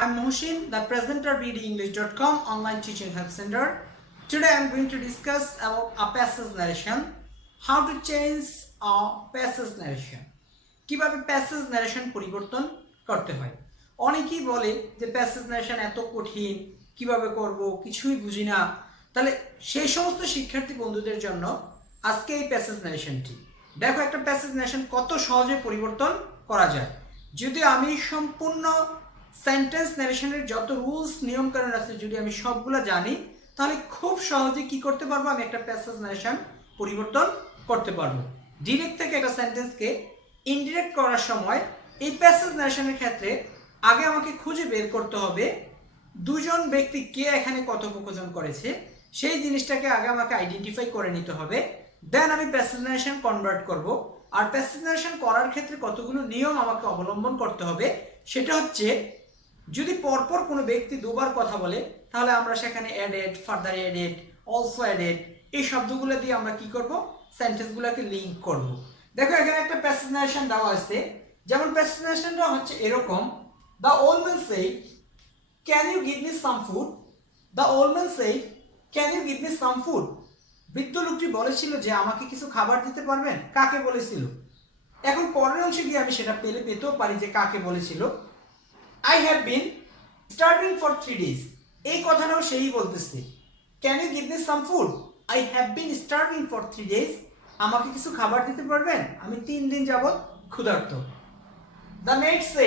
I'm Mohsin, the presenter BDEnglish.com online teaching help center. Today I'm going to discuss about a passage narration. How to change a passage narration. কীভাবে passage narration পরিবর্তন করতে হয় অনেকেই বলে যে passage narration এত কঠিন কীভাবে করব কিছুই বুঝি না তাহলে সেই সমস্ত শিক্ষার্থী বন্ধুদের জন্য আজকে এই প্যাসেজ ন্যারেশনটি দেখো একটা প্যাসেজ ন্যারেশন কত সহজে পরিবর্তন করা যায় যদি আমি সম্পূর্ণ সেন্টেন্স ন্যারেশনের যত রুলস নিয়মকানুন আছে যদি আমি সবগুলো জানি, তাহলে খুব সহজে কি করতে পারব? আমি একটা প্যাসেজ ন্যারেশন পরিবর্তন করতে পারব। ডিরেক্ট থেকে একটা সেন্টেন্সকে ইনডিরেক্ট করার সময় এই প্যাসেজ ন্যারেশনের ক্ষেত্রে আগে আমাকে খুঁজে বের করতে হবে দুজন ব্যক্তি কে এখানে কথোপকথন করেছে, সেই জিনিসটাকে আগে আমাকে আইডেন্টিফাই করে নিতে হবে। দেন আমি প্যাসেজ ন্যারেশন কনভার্ট করব। আর প্যাসেজ ন্যারেশন করার ক্ষেত্রে কতগুলো নিয়ম আমাকে অবলম্বন করতে হবে, সেটা হচ্ছে যদি পরপর কোনো ব্যক্তি দুবার কথা বলে, তাহলে আমরা সেখানে added further added also added এই শব্দগুলো দিয়ে আমরা কি করব? সেন্টেন্সগুলোকে লিঙ্ক করব। দেখো, এখানে একটা প্যাসেজ নারেশন দেওয়া আছে। যেমন প্যাসেজ নারেশনটা হচ্ছে এরকম the old man say can you give me some food the old man say can you give me some food বৃদ্ধ লোকটি বলেছিল যে, আমাকে কিছু খাবার দিতে পারবেন? কাকে বলেছিল? এখন পরের অংশে গিয়ে আমি সেটা পেলে, পেতেও পারি যে কাকে বলেছিল। I have been starving for three days এই কথাটাও সেই বলতেছে। Can you give me some food I have been starving for three days আমাকে কিছু খাবার দিতে পারবেন? আমি তিন দিন যাবৎ ক্ষুধার্ত। The maid say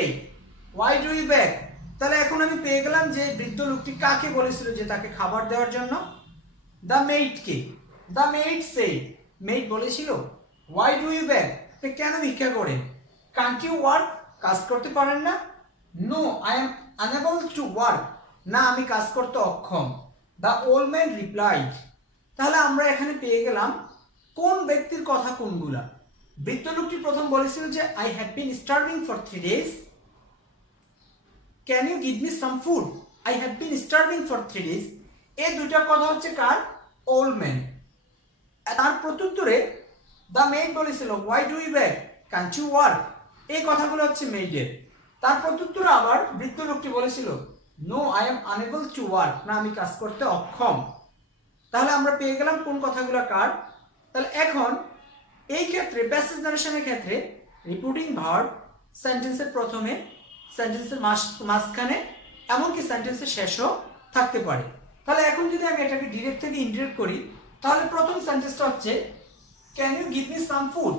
why do you beg তাহলে এখন আমি পেয়ে গেলাম যে বৃদ্ধ লোকটি কাকে বলেছিল যে তাকে খাবার দেওয়ার জন্য? দ্য মেইটকে দ্য মেইট সে মেইট বলেছিল ওয়াই ডু ইউ ব্যাক কেন ভিক্ষা করেন? ইউ ওয়ার্ক কাজ করতে পারেন না? No I am unable to work না, আমি কাজ করতে অক্ষম। দ্য ওল্ড ম্যান রিপ্লাইড তাহলে আমরা এখানে পেয়ে গেলাম কোন ব্যক্তির কথা কোনগুলা? বৃদ্ধ লোকটি প্রথম বলেছিল যে I have been starving for three days can you give me some food I have been starving for three days এই দুটা কথা হচ্ছে কার? ওল্ড ম্যান তার প্রত্যুত্তরে দ্য মেইড বলেছিল why do you beg can't you work এই কথাগুলো হচ্ছে মেইডের তার প্রত্যুত্তরে আবার বৃদ্ধ লোকটি বলেছিল no I am unable to work না, আমি কাজ করতে অক্ষম। তাহলে আমরা পেয়ে গেলাম কোন কথাগুলো কার? তাহলে এখন এই ক্ষেত্রে প্যাসেজ নারেশনের ক্ষেত্রে রিপোর্টিং ভার্ব সেন্টেন্সের প্রথমে সেন্টেন্সের মাঝখানে, এমনকি সেন্টেন্সের শেষও থাকতে পারে। তাহলে এখন যদি আমি এটাকে ডিরেক্ট থেকে ইনডিরেক্ট করি, তাহলে প্রথম সেন্টেন্সটা হচ্ছে can you give me some food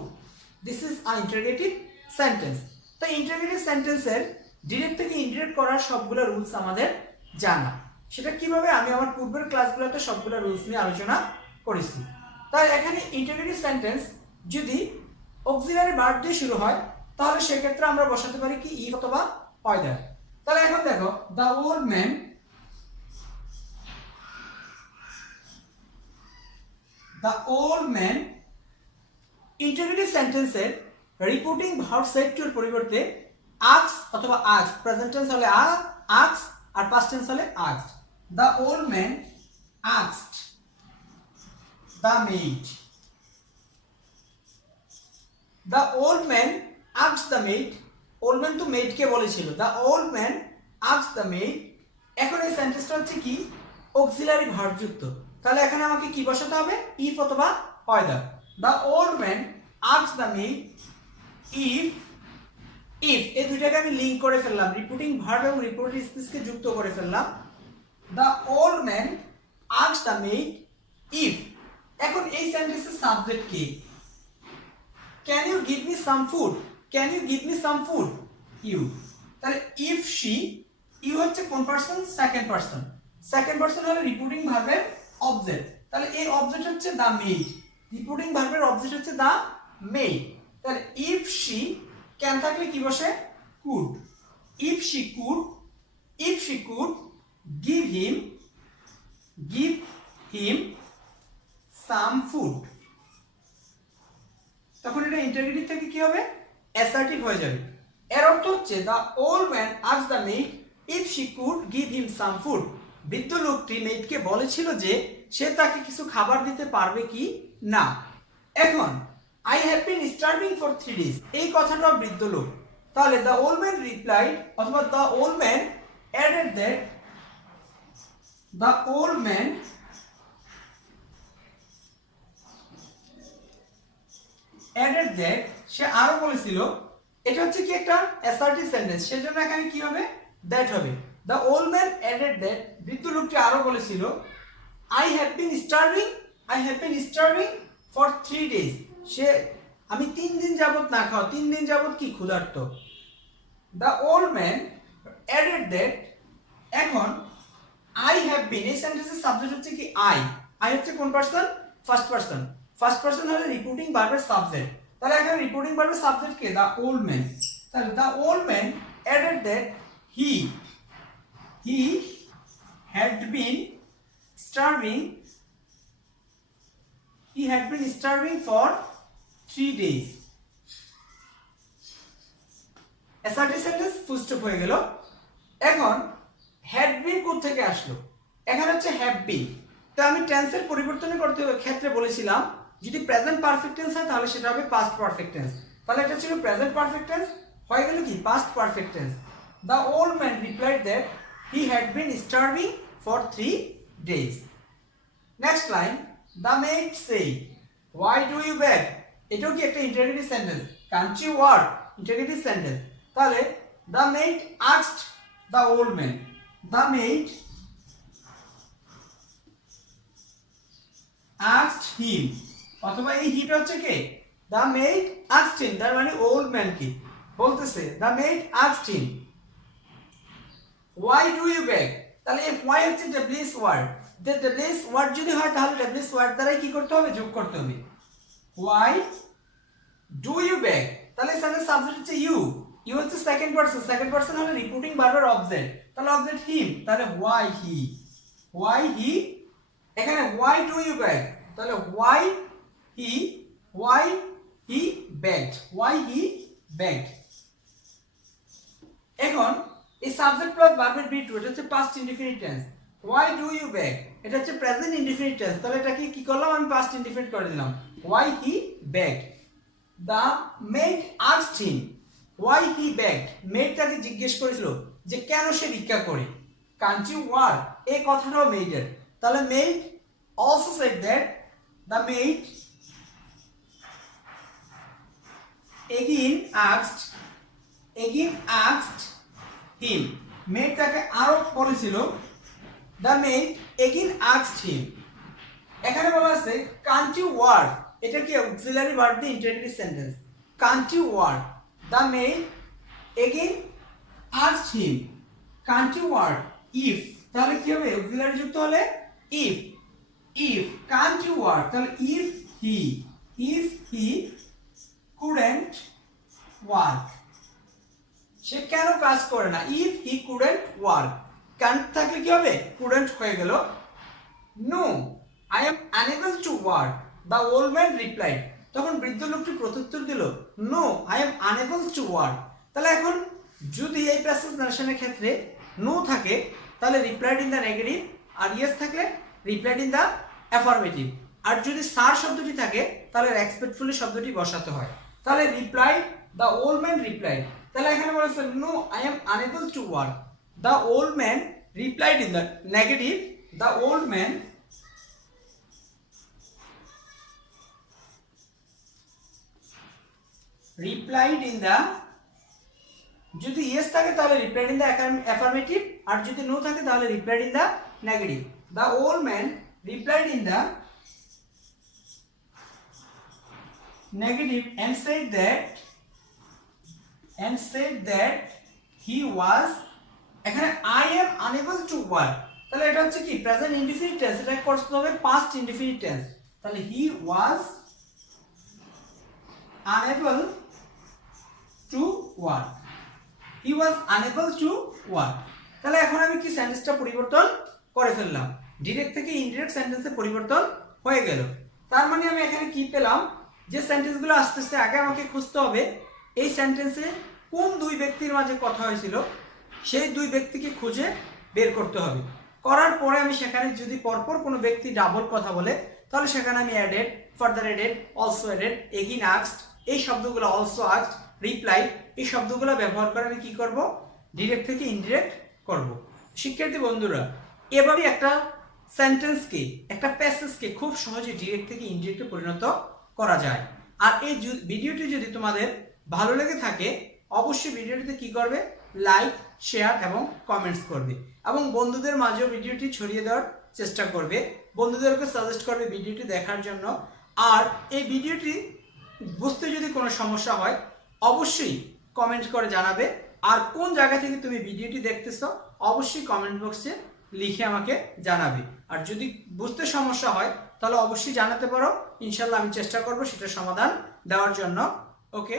this is a interrogative sentence তো ইন্টারগেটিভ সেন্টেন্সের ডিরেক্ট থেকে ইনডিরেক্ট করার সবগুলো রুলস আমাদের জানা। সেটা কীভাবে আমি আমার পূর্বের ক্লাসগুলোতে সবগুলো রুলস নিয়ে আলোচনা করেছি। তাই এখানে ইন্টারগেটিভ সেন্টেন্স যদি অক্সিলারি ভার্ব দিয়ে শুরু হয়, তাহলে সেক্ষেত্রে আমরা বসাতে পারি কি ই অথবা অয়দার তাহলে এখন দেখো the old man the old man interrogative সেন্টেন্সের রিপোর্টিং ভার্ব সেট টুর পরিবর্তে আক্স অথবা আক্স প্রেজেন্ট টেন্স হলে আক্স আর পাস্ট টেন্স হলে asks. The old man আক্সড the maid the old man asks the maid old man তো মেইডকে বলেছিল। The old man asks the maid এখন এই সেন্টেন্সটা হচ্ছে কি? অক্সিলারি ভার্বযুক্ত তাহলে এখানে আমাকে কি বসাতে হবে? ইফ অথবা whether the old man আক্স the maid if if এই দুইটাকে আমি লিঙ্ক করে ফেললাম রিপোর্টিং ভার্ব এবং রিপোর্টিং স্পিচকে যুক্ত করে ফেললাম the old man আক্স the maid if এখন এই সেন্টেন্সের সাবজেক্ট কি? Can you give me some food can you give me some food you তাহলে ইফ শি ইউ হচ্ছে কোন person second person second person হলে রিপোর্টিং ভার্বের অবজেক্ট তাহলে এই অবজেক্ট হচ্ছে দ্য মেইড রিপোর্টিং ভার্বের অবজেক্ট হচ্ছে দ্য মেইড তাহলে ইফ শি ক্যান থাকলে কি বসে? Could if she could if she could give him give him some food তখন এটা ইন্টারগেটিভ থেকে কি হবে? অ্যাসার্টিভ হয়ে যাবে। এর অর্থ হচ্ছে the old man আক্স the maid if she could give him some food বৃদ্ধ লোকটি মেইডকে বলেছিল যে, সে তাকে কিছু খাবার দিতে পারবে কি না। এখন I have been starving for three days এই কথাটা বৃদ্ধ লোক। তাহলে দ্য ওল্ড ম্যান রিপ্লাইড অথবা the old man added that the old man added that, সে আরও বলেছিল, এটা হচ্ছে কি একটা অ্যাসার্টিভ সেন্টেন্স সেজন্য এখানে কি হবে? দ্যাট হবে। The old man added that বৃদ্ধ লোকটি আরও বলেছিল I have been starving I have been starving for three days সে, আমি তিন দিন যাবত না খাওয়া, তিন দিন যাবত কি ক্ষুধার্ত? The old man added that এখন আই হ্যাভ বিন এই সেন্টেন্সের সাবজেক্ট হচ্ছে কি আই আই হচ্ছে কোন person first person first person হলে রিপোর্টিং ভার্বের সাবজেক্ট তাহলে এখানে রিপোর্টিং ভার্বের সাবজেক্ট কে? দ্য ওল্ড ম্যান তাহলে the old man added that he he had been starving he had been starving for three days. Assertive sentence full stop হয়ে গেল। এখন হ্যাড বিন থেকে আসলো? এখানে হচ্ছে হ্যাভ বিন তো আমি টেন্সের পরিবর্তন করতে ক্ষেত্রে বলেছিলাম, যদি প্রেজেন্ট পারফেক্ট টেন্স হয়, তাহলে সেটা হবে পাস্ট পারফেক্ট টেন্স তাহলে এটা ছিল প্রেজেন্ট পারফেক্ট টেন্স হয়ে গেল কি? Past perfect tense the old man replied that he had been starving for three days next line the maid say why do you beg এটাও কি একটা interrogative sentence can't you work interrogative sentence তাহলে the maid asked the old man the maid asked him অথবা এই hit হচ্ছে কে? The maid asked হিম তার মানে old man কি? বলতেছে the maid asked him why do you beg তাহলে এই ওয়াই হচ্ছে ডব্লিউএস ওয়ার্ড যে ডব্লিউএস ওয়ার্ড যদি হয়, তাহলে ডব্লিউএস ওয়ার্ড দ্বারাই কি করতে হবে? যোগ করতে হবে। ওয়াই ডু ইউ ব্যাক তাহলে এখানে সাবজেক্ট হচ্ছে ইউ ইউ হচ্ছে সেকেন্ড পারসন সেকেন্ড পারসন হলো রিপোর্টিং ভার্বের অবজেক্ট তাহলে অবজেক্ট হিম তাহলে ওয়াই হি ওয়াই হি এখানে ওয়াই ডু ইউ ব্যাক তাহলে why he why he begged why he begged এখন এই সাবজেক্ট প্লাস ভার্বের বি টু এটা হচ্ছে past indefinite tense why do you beg এটা হচ্ছে প্রেজেন্ট ইনডিফিনিট টেন্স তাহলে এটাকে কি করলাম? আমি পাস্ট ইনডিফিনিট করে দিলাম। Why he beg the maid asked him why he beg maid তাকে জিজ্ঞেস করেছিল যে, কেন সে ভিক্ষা করে? কান্ট ইউ ওয়ার্ক এই কথাটাও মেডের তাহলে maid also said that the maid again asked again asked him maid তাকে আরও বলেছিল the maid again asked him এখানে বলা আছে কান্ট ইউ ওয়ার্ক এটা কি অক্সিলারি ভার্ব দিয়ে interrogative sentence can't you work the maid again asked him can't you work if তাহলে কি হবে? অক্সিলারি যুক্ত হলে if if can't you work তাহলে if he if he couldn't work সে কেন কাজ করে না? If he couldn't work can't থাকলে কি হবে? কুডেন্ট হয়ে গেল। No I am unable to work the old man replied তখন বৃদ্ধ লোকটি প্রত্যুত্তর দিল no I am unable to work তাহলে এখন যদি এই প্যাসেজ নারেশনের ক্ষেত্রে নো থাকে, তাহলে রিপ্লাইড ইন দ্য নেগেটিভ আর ইয়েস থাকলে রিপ্লাইড ইন দ্য অ্যাফার্মেটিভ আর যদি সার শব্দটি থাকে, তাহলে রেসপেক্টফুলি শব্দটি বসাতে হয়। তাহলে reply the old man reply তাহলে এখানে বলেছে no I am unable to work the old man replied in the negative the old man replied in the যদি ইয়েস থাকে তাহলে রিপ্লাইড ইন দ্য অ্যাফার্মেটিভ আর যদি নো থাকে তাহলে replied in the negative the old man replied in the negative and said that, and said that he was, এখানে I am unable to work তাহলে এটা হচ্ছে কি? প্রেজেন্ট ইনডিফিনিট টেন্স এটা করতে হবে পাস্ট ইনডিফিনিট টেন্স তাহলে he was unable work he was unable to work তাহলে এখন আমি কি সেন্টেন্সটা পরিবর্তন করে ফেললাম? ডিরেক্ট থেকে ইনডিরেক্ট সেন্টেন্সে পরিবর্তন হয়ে গেল। তার মানে আমি এখানে কি পেলাম? যে সেন্টেন্সগুলো আসতেছে আগে আমাকে খুঁজতে হবে, এই সেন্টেন্সে কোন দুই ব্যক্তির মাঝে কথা হয়েছিল, সেই দুই ব্যক্তিকে খুঁজে বের করতে হবে। করার পরে আমি সেখানে যদি পরপর কোনো ব্যক্তি ডাবল কথা বলে, তাহলে সেখানে আমি added further added also added again আক্সড এই শব্দগুলো অলসো আক্সড রিপ্লাই এই শব্দগুলো ব্যবহার করে আমি কি করব? ডিরেক্ট থেকে ইনডিরেক্ট করব। শিক্ষার্থী বন্ধুরা, এভাবে একটা সেন্টেন্সকে একটা প্যাসেজকে খুব সহজে ডিরেক্ট থেকে ইনডিরেক্টে পরিণত করা যায়। আর এই ভিডিওটি যদি তোমাদের ভালো লেগে থাকে, অবশ্যই ভিডিওটিতে কি করবে? লাইক শেয়ার এবং কমেন্টস করবে। এবং বন্ধুদের মাঝেও ভিডিওটি ছড়িয়ে দেওয়ার চেষ্টা করবে। বন্ধুদেরকে সাজেস্ট করবে ভিডিওটি দেখার জন্য। আর এই ভিডিওটি বুঝতে যদি কোনো সমস্যা হয়, অবশ্যই কমেন্ট করে জানাবে। আর কোন জায়গা থেকে তুমি ভিডিওটি দেখতেছো, অবশ্যই কমেন্ট বক্সে লিখে আমাকে জানাবে। আর যদি বুঝতে সমস্যা হয়, তাহলে অবশ্যই জানাতে পারো। ইনশাল্লাহ আমি চেষ্টা করব সেটার সমাধান দেওয়ার জন্য। ওকে